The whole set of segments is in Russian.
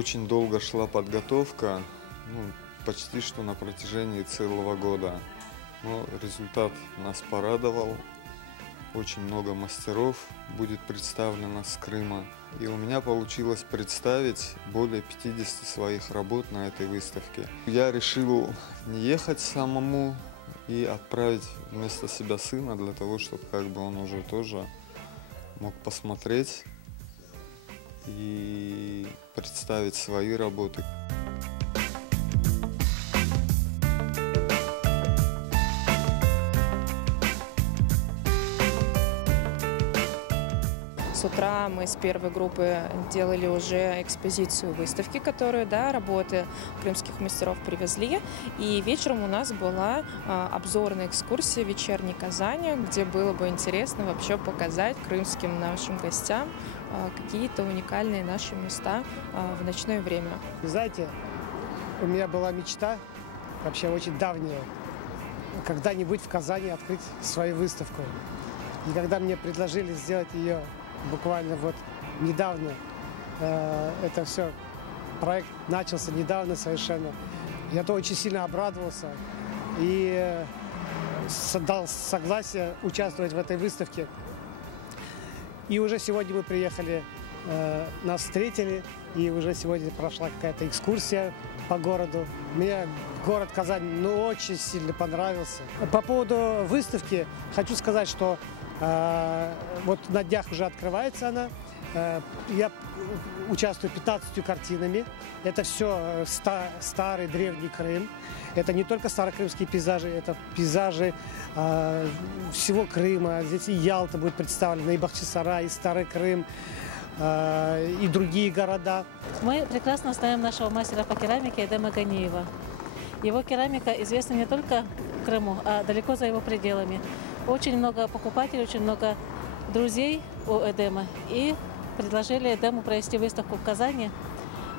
Очень долго шла подготовка, почти что на протяжении целого года. Но результат нас порадовал. Очень много мастеров будет представлено с Крыма. И у меня получилось представить более 50 своих работ на этой выставке. Я решил не ехать самому и отправить вместо себя сына, для того, чтобы он уже тоже мог посмотреть и представить свои работы. С утра мы с первой группы делали уже экспозицию выставки, которую, работы крымских мастеров привезли. И вечером у нас была обзорная экскурсия в вечерней Казани, где было бы интересно вообще показать крымским нашим гостям какие-то уникальные наши места в ночное время. Вы знаете, у меня была мечта, вообще очень давняя, когда-нибудь в Казани открыть свою выставку. И когда мне предложили сделать ее буквально недавно, это все, проект начался недавно совершенно. Я то очень сильно обрадовался и дал согласие участвовать в этой выставке. И уже сегодня мы приехали, нас встретили, и уже сегодня прошла какая-то экскурсия по городу. Мне город Казань очень сильно понравился. По поводу выставки хочу сказать, что на днях уже открывается она. Я участвую 15 картинами. Это все старый древний Крым. Это не только старокрымские пейзажи, это пейзажи всего Крыма. Здесь и Ялта будет представлена, и Бахчисарай, и Старый Крым, и другие города. Мы прекрасно знаем нашего мастера по керамике Эдема Ганиева. Его керамика известна не только в Крыму, а далеко за его пределами. Очень много покупателей, очень много друзей у Эдема. И предложили Эдему провести выставку в Казани.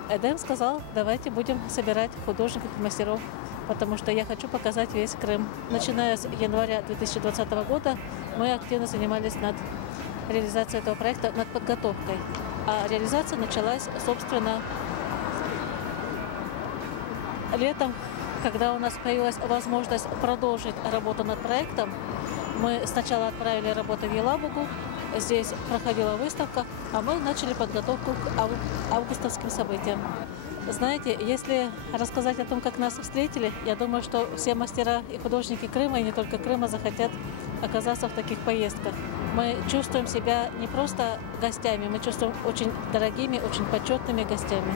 Эдем сказал, давайте будем собирать художников и мастеров, потому что я хочу показать весь Крым. Начиная с января 2020 года мы активно занимались над реализацией этого проекта, над подготовкой. А реализация началась, собственно, летом, когда у нас появилась возможность продолжить работу над проектом. Мы сначала отправили работу в Елабугу, здесь проходила выставка, а мы начали подготовку к августовским событиям. Знаете, если рассказать о том, как нас встретили, я думаю, что все мастера и художники Крыма, и не только Крыма, захотят оказаться в таких поездках. Мы чувствуем себя не просто гостями, мы чувствуем очень дорогими, очень почетными гостями.